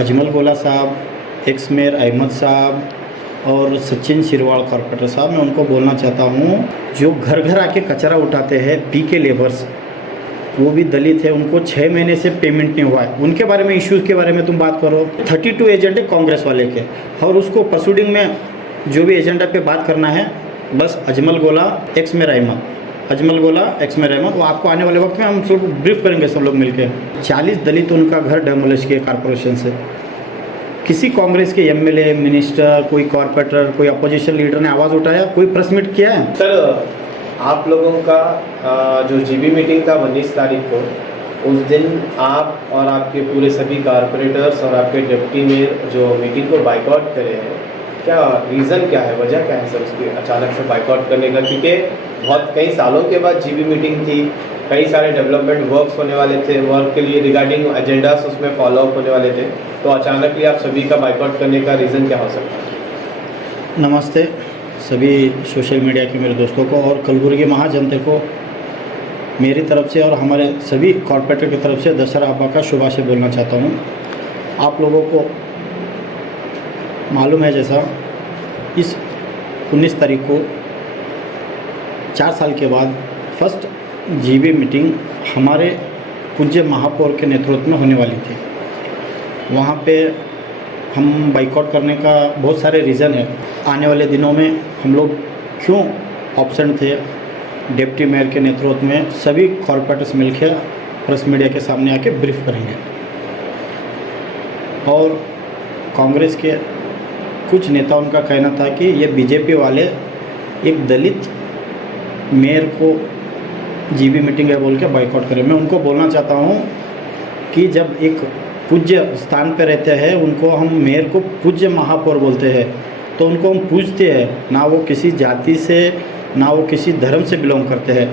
अजमल गोला साहब, x mayor Ahmad साहब और सचिन शिरवाल कॉर्पोरेटर साहब, मैं उनको बोलना चाहता हूँ जो घर घर आके कचरा उठाते हैं पीके लेबर्स, वो भी दलित है, उनको 6 महीने से पेमेंट नहीं हुआ है, उनके बारे में इश्यूज़ के बारे में तुम बात करो। 32 एजेंट है कांग्रेस वाले के, और उसको प्रोसीडिंग में जो भी एजेंडा पे बात करना है बस अजमल गोला एक्स मेयर अहमद, अजमल गोला एक्स मेयर अहमद, वो आपको आने वाले वक्त में हम सब ब्रीफ करेंगे सब लोग मिलकर। 40 दलित उनका घर डेमोलिश किए कॉरपोरेशन से। किसी कांग्रेस के एमएलए, मिनिस्टर, कोई कॉर्पोरेटर, कोई अपोजिशन लीडर ने आवाज़ उठाया, कोई प्रेस मीट किया है? सर, आप लोगों का जो जीबी मीटिंग था 19 तारीख को, उस दिन आप और आपके पूरे सभी कारपोरेटर्स और आपके डिप्टी मेयर जो मीटिंग को बाइकआउट करे हैं, क्या रीज़न क्या है, वजह क्या है सर उसकी अचानक से बाइकआउट करने का? क्योंकि बहुत कई सालों के बाद जीबी मीटिंग थी, कई सारे डेवलपमेंट वर्क्स होने वाले थे, वर्क के लिए रिगार्डिंग एजेंडास उसमें फॉलो अप होने वाले थे, तो अचानकली आप सभी का बाइकआउट करने का रीज़न क्या हो सकता है? नमस्ते सभी सोशल मीडिया के मेरे दोस्तों को और कलबुर्गी महाजनता को मेरी तरफ से और हमारे सभी कॉर्पोरेटर की तरफ से दशहरा हब्बा का शुभाशय बोलना चाहता हूँ। आप लोगों को मालूम है जैसा इस 19 तारीख को 4 साल के बाद फर्स्ट जीबी मीटिंग हमारे पूज्य महापौर के नेतृत्व में होने वाली थी। वहाँ पे हम बाइकआउट करने का बहुत सारे रीज़न है। आने वाले दिनों में हम लोग क्यों ऑब्सेंट थे, डिप्टी मेयर के नेतृत्व में सभी कॉर्पोरेटर्स मिलकर प्रेस मीडिया के सामने आके ब्रीफ करेंगे। और कांग्रेस के कुछ नेताओं का कहना था कि ये बीजेपी वाले एक दलित मेयर को जीबी मीटिंग है बोल के बाइकआउट करें। मैं उनको बोलना चाहता हूँ कि जब एक पूज्य स्थान पर रहते हैं उनको हम मेयर को पूज्य महापौर बोलते हैं, तो उनको हम पूजते हैं, ना वो किसी जाति से ना वो किसी धर्म से बिलोंग करते हैं।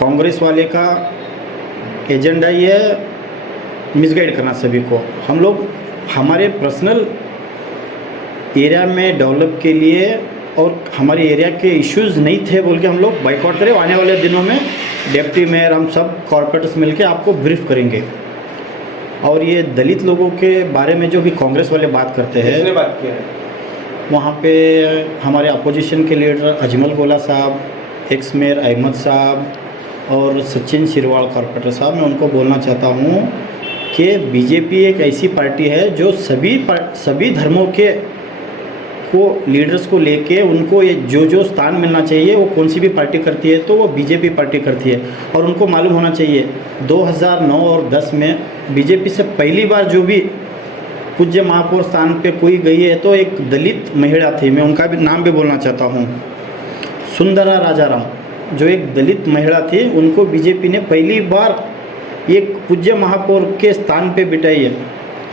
कांग्रेस वाले का एजेंडा ये है मिसगाइड करना सभी को। हम लोग हमारे पर्सनल एरिया में डेवलप के लिए और हमारे एरिया के इश्यूज़ नहीं थे बोल के हम लोग बाइकआउट करें। आने वाले दिनों में डिप्टी मेयर हम सब कॉर्पोरेटर्स मिलके आपको ब्रीफ करेंगे। और ये दलित लोगों के बारे में जो भी कांग्रेस वाले बात करते हैं, किसने बात किया है? वहाँ पे हमारे अपोजिशन के लीडर अजमल गोला साहब, एक्स मेयर अहमद साहब और सचिन शिरवाल कॉर्पोरेटर साहब, मैं उनको बोलना चाहता हूँ कि बीजेपी एक ऐसी पार्टी है जो सभी धर्मों के को लीडर्स को लेके उनको ये जो स्थान मिलना चाहिए वो कौन सी भी पार्टी करती है तो वो बीजेपी पार्टी करती है। और उनको मालूम होना चाहिए 2009 और 10 में बीजेपी से पहली बार जो भी पूज्य महापौर स्थान पे कोई गई है तो एक दलित महिला थी, मैं उनका भी नाम भी बोलना चाहता हूँ, सुंदरा राजाराम, जो एक दलित महिला थी, उनको बीजेपी ने पहली बार एक पूज्य महापौर के स्थान पे बिठाई है,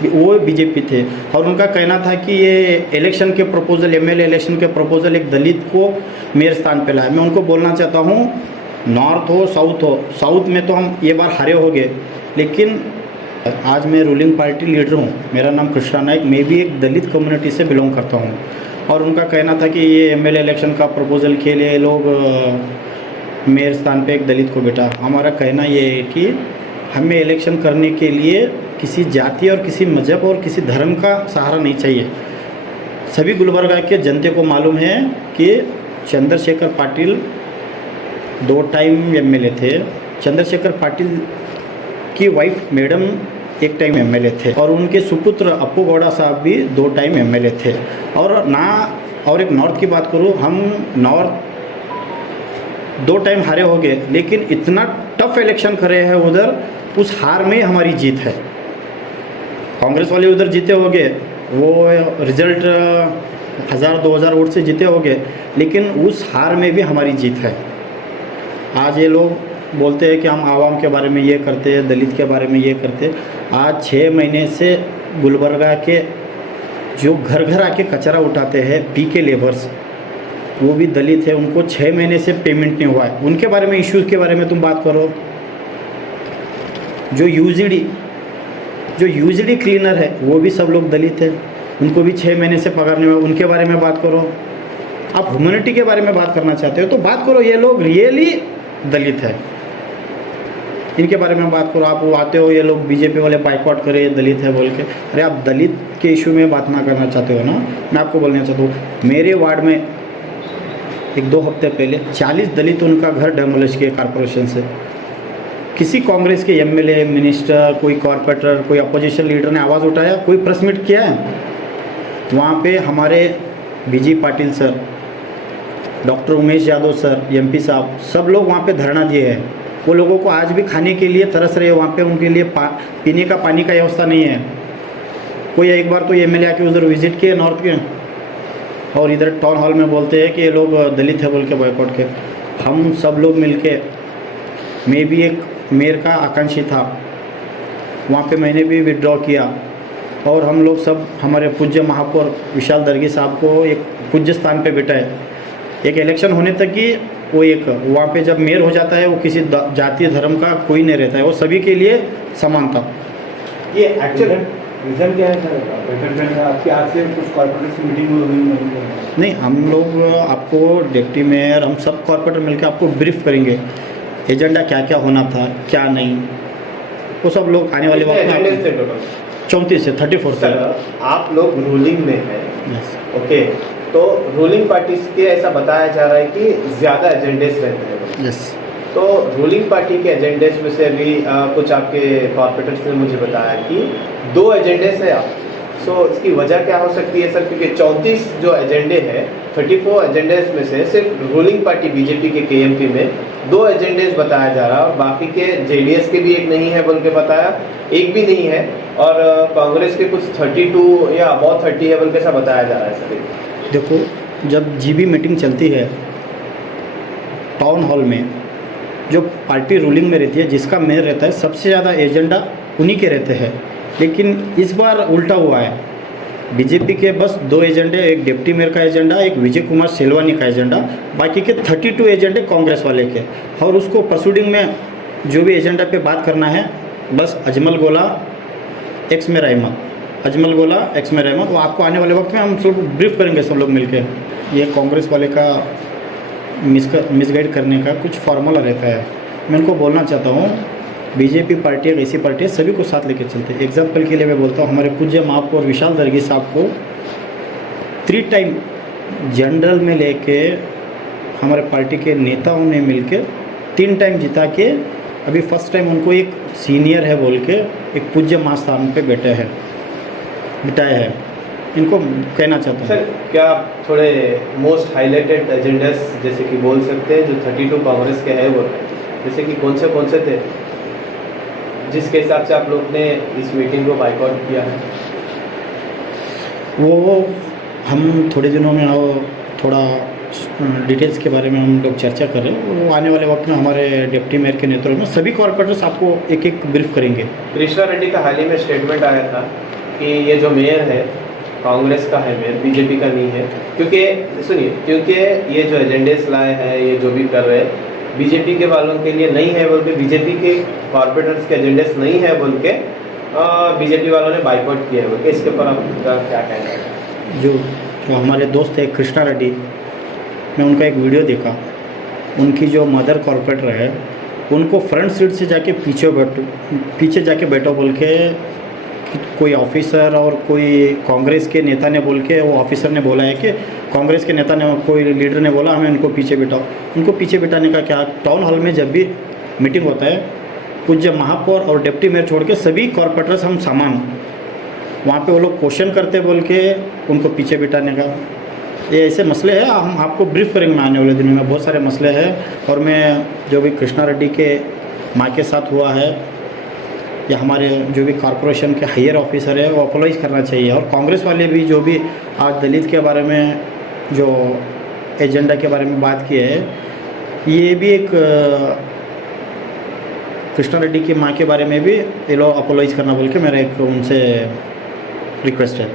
वो बीजेपी थे। और उनका कहना था कि ये इलेक्शन के प्रपोजल, एमएलए इलेक्शन के प्रपोजल एक दलित को मेयर स्थान पे लाए। मैं उनको बोलना चाहता हूँ नॉर्थ हो साउथ में तो हम ये बार हारे हो गए, लेकिन आज मैं रूलिंग पार्टी लीडर हूँ, मेरा नाम कृष्णा नायक, मैं भी एक दलित कम्युनिटी से बिलोंग करता हूँ। और उनका कहना था कि ये एमएलए इलेक्शन का प्रपोजल के लिए लोग मेयर स्थान पे एक दलित को बिठा। हमारा कहना ये है कि हमें इलेक्शन करने के लिए किसी जाति और किसी मजहब और किसी धर्म का सहारा नहीं चाहिए। सभी गुलबर्गा के जनते को मालूम है कि चंद्रशेखर पाटिल 2 टाइम एमएलए थे, चंद्रशेखर पाटिल की वाइफ मैडम 1 टाइम एमएलए थे, और उनके सुपुत्र अप्पू गौड़ा साहब भी 2 टाइम एमएलए थे। और एक नॉर्थ की बात करूँ, हम नॉर्थ 2 टाइम हारे हो गए, लेकिन इतना टफ इलेक्शन करे हैं उधर, उस हार में हमारी जीत है। कांग्रेस वाले उधर जीते हो गए, वो रिजल्ट 1000-2000 वोट से जीते हो गए, लेकिन उस हार में भी हमारी जीत है। आज ये लोग बोलते हैं कि हम आवाम के बारे में ये करते हैं, दलित के बारे में ये करते हैं। आज 6 महीने से गुलबर्गा के जो घर घर आके कचरा उठाते हैं पीके लेबर्स, वो भी दलित है, उनको 6 महीने से पेमेंट नहीं हुआ है, उनके बारे में इश्यूज़ के बारे में तुम बात करो। जो यूजीडी क्लीनर है वो भी सब लोग दलित है, उनको भी 6 महीने से पगार नहीं हुआ, उनके बारे में बात करो। आप ह्यूमैनिटी के बारे में बात करना चाहते हो तो बात करो, ये लोग रियली दलित है। इनके बारे में बात करो। आप वो आते हो, ये लोग बीजेपी वाले बाइकआउट करे, दलित है बोल के। अरे आप दलित के इशू में बात ना करना चाहते हो ना। मैं आपको बोलना चाहता हूँ, मेरे वार्ड में 1-2 हफ्ते पहले 40 दलित उनका घर डेमोलिश किए कॉरपोरेशन से। किसी कांग्रेस के एमएलए, मिनिस्टर, कोई कॉरपोरेटर, कोई अपोजिशन लीडर ने आवाज़ उठाया, कोई प्रेस मीट किया है? वहाँ पे हमारे BG Patil sir, doctor Umesh Yadav sir, MP साहब, सब लोग वहाँ पे धरना दिए हैं। वो लोगों को आज भी खाने के लिए तरस रहे हैं। वहाँ पे उनके लिए पीने का पानी का व्यवस्था नहीं है। कोई एक बार तो एमएलए आके उधर विजिट किए नॉर्थ के, और इधर टाउन हॉल में बोलते हैं कि ये लोग दलित है बोल के बॉयकॉट के। हम सब लोग मिलके, मैं भी एक मेयर का आकांक्षी था, वहाँ पे मैंने भी विड्रॉ किया, और हम लोग सब हमारे पूज्य महापौर विशाल दर्गी साहब को एक पूज्य स्थान पे बिठाए। एक इलेक्शन होने तक ही वो एक वहाँ पे जब मेयर हो जाता है, वो किसी जातीय धर्म का कोई नहीं रहता है, वो सभी के लिए समान था। ये एक्चुअल रीज़न क्या है सर? आपकी आज से कुछ कॉर्पोरेट से मीटिंग हुई? नहीं, हम लोग आपको डिप्टी मेयर, हम सब कॉर्पोरेटर मिलकर आपको ब्रीफ करेंगे एजेंडा क्या क्या होना था, क्या नहीं। वो सब लोग आने वाले वक्त में 34 से 34 सर, आप लोग रूलिंग में हैं, ओके, तो रूलिंग पार्टी के ऐसा बताया जा रहा है कि ज़्यादा एजेंडेस रहते हैं। यस। तो रूलिंग पार्टी के एजेंडेस में से भी कुछ आपके कॉर्पोरेटर्स ने मुझे बताया कि 2 एजेंडेस है आप। सो इसकी वजह क्या हो सकती है सर? क्योंकि 34 जो एजेंडे हैं, 34 एजेंडेस में से सिर्फ रूलिंग पार्टी बीजेपी के केएमपी में 2 एजेंडेस बताया जा रहा है, और बाकी के जेडीएस के भी एक नहीं है बोल के बताया, एक भी नहीं है, और कांग्रेस के कुछ 32 या अबाउट 30 है बोल के ऐसा बताया जा रहा है सर। देखो, जब जीबी मीटिंग चलती है टाउन हॉल में, जो पार्टी रूलिंग में रहती है, जिसका मेयर रहता है, सबसे ज़्यादा एजेंडा उन्हीं के रहते हैं। लेकिन इस बार उल्टा हुआ है। बीजेपी के बस 2 एजेंडे, एक डिप्टी मेयर का एजेंडा, एक विजय कुमार सेलवानी का एजेंडा, बाकी के 32 एजेंडे कांग्रेस वाले के। और उसको प्रोसीडिंग में जो भी एजेंडा पे बात करना है, बस अजमल गोला एक्स मेयर अहमद, अजमल गोला एक्स मेयर अहमद, वो आपको आने वाले वक्त में हम सब ब्रीफ करेंगे सब लोग मिलके। ये कांग्रेस वाले का मिसगाइड करने का कुछ फार्मूला रहता है। मैं उनको बोलना चाहता हूँ, बीजेपी पार्टी एक ऐसी पार्टी है, सभी को साथ लेकर चलते हैं। एग्जाम्पल के लिए मैं बोलता हूँ, हमारे पूज्य महापौर विशाल दर्गी साहब को 3 टाइम जनरल में लेके हमारे पार्टी के नेताओं ने मिलके 3 टाइम जिता के, अभी फर्स्ट टाइम उनको एक सीनियर है बोल के एक पूज्य महास्थान पे बिठाया है। इनको कहना चाहता हूँ सर, क्या आप थोड़े मोस्ट हाईलाइटेड एजेंडास जैसे कि बोल सकते हैं जो 32 कांग्रेस के हैं, वो जैसे कि कौन से थे जिसके हिसाब से आप लोग ने इस मीटिंग को बाइकआउट किया है? वो हम थोड़े दिनों में थोड़ा डिटेल्स के बारे में हम लोग चर्चा कर रहे हैं। वो आने वाले वक्त में हमारे डिप्टी मेयर के नेतृत्व में सभी कॉर्पोरेटर्स आपको एक एक ब्रीफ करेंगे। कृष्णा रेड्डी का हाल ही में स्टेटमेंट आया था कि ये जो मेयर है कांग्रेस का है, मेयर बीजेपी का नहीं है, क्योंकि सुनिए, क्योंकि ये जो एजेंडेस लाए हैं, ये जो भी कर रहे हैं बीजेपी के वालों के लिए नहीं है बोल के, बीजेपी के कॉर्पोरेटर्स के एजेंडेस नहीं है बोल के बीजेपी वालों ने बाइकआउट किया है बोल के। इसके ऊपर आपका क्या कहना है? जो हमारे दोस्त है कृष्णा रेड्डी, मैं उनका एक वीडियो देखा। उनकी जो मदर कॉर्पोरेटर है, उनको फ्रंट सीट से जाके पीछे जाके बैठो बोल के कोई ऑफिसर और कोई कांग्रेस के नेता ने बोल के, वो ऑफिसर ने बोला है कि कांग्रेस के नेता ने, कोई लीडर ने बोला हमें उनको पीछे बिठाओ। उनको पीछे बिठाने का क्या? टाउन हॉल में जब भी मीटिंग होता है, पूज्य महापौर और डिप्टी मेयर छोड़ के सभी कॉर्पोरेटर्स हम सामान, वहाँ पे वो लोग क्वेश्चन करते बोल के उनको पीछे बिठाने का। ये ऐसे मसले हैं, हम आपको ब्रीफ करेंगे आने वाले दिनों में। बहुत सारे मसले हैं, और मैं जो भी कृष्णा रेड्डी के माँ के साथ हुआ है, या हमारे जो भी कॉरपोरेशन के हायर ऑफिसर है, वो अपोलाइज करना चाहिए। और कांग्रेस वाले भी जो भी आज दलित के बारे में जो एजेंडा के बारे में बात की है, ये भी एक कृष्णा रेड्डी की माँ के बारे में भी ये लोग अपोलाइज करना बोल के मेरा एक उनसे रिक्वेस्ट है।